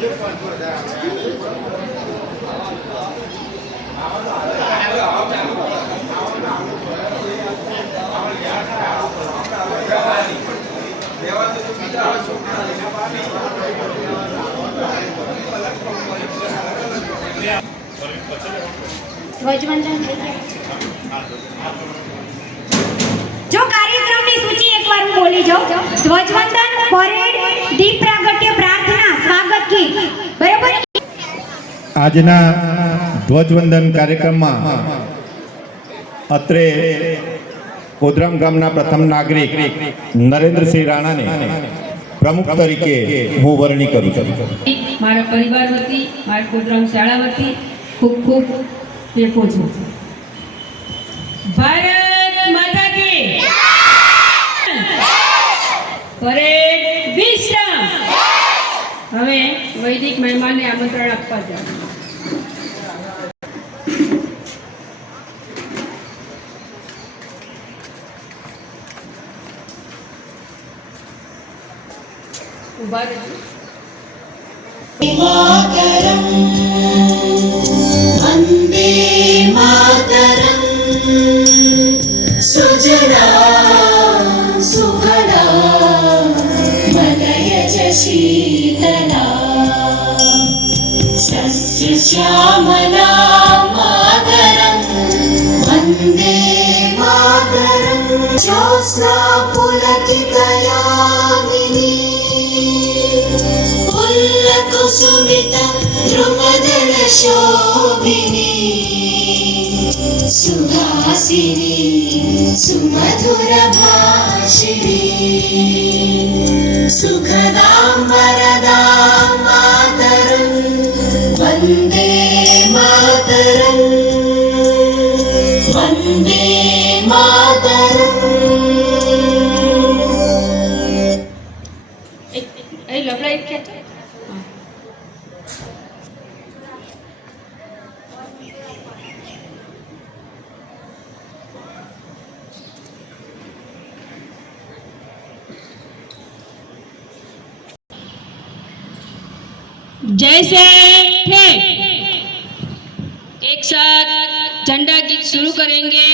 ધ્વજવંદન થઈ ગયા। જો કાર્યક્રમની સૂચિ એકવાર હું બોલી જાઉં, ધ્વજવંદન, પરેડ, દીપ પ્રાગટ્ય, પ્રાર્થના, સ્વાગત ગીત, બરાબર। આજના ધ્વજવંદન કાર્યક્રમમાં અત્રે કોદરામ ગામના પ્રથમ નાગરિક નરેન્દ્રસિંહ રાણાને પ્રમુખ તરીકે હું વરણી કરું છું। મારા પરિવાર વતી, મારા કોદરામ શાળા વતી ખૂબ ખૂબ ટેકો છું। ભારત માતા કી પરેડ વિશ્રામ। હવે વૈદિક મહેમાનને આમંત્રણ આપવા જાવ। ઉભા રહેજો। मातरम वंदे मातरम सुजला सुफला मलयज शीतला सस्य श्यामला मातरम वंदे मातरम ज्योत्स्ना पुलकितयामिनी कुसुमिता द्रुमदल शोभिनी सुहासिनी सुमधुर भाषिणी सुखदां वरदां मातरं वन्दे मातरं वन्दे मातरं। લફડાઈ કે जैसे थे एक साथ झंडा गीत शुरू करेंगे।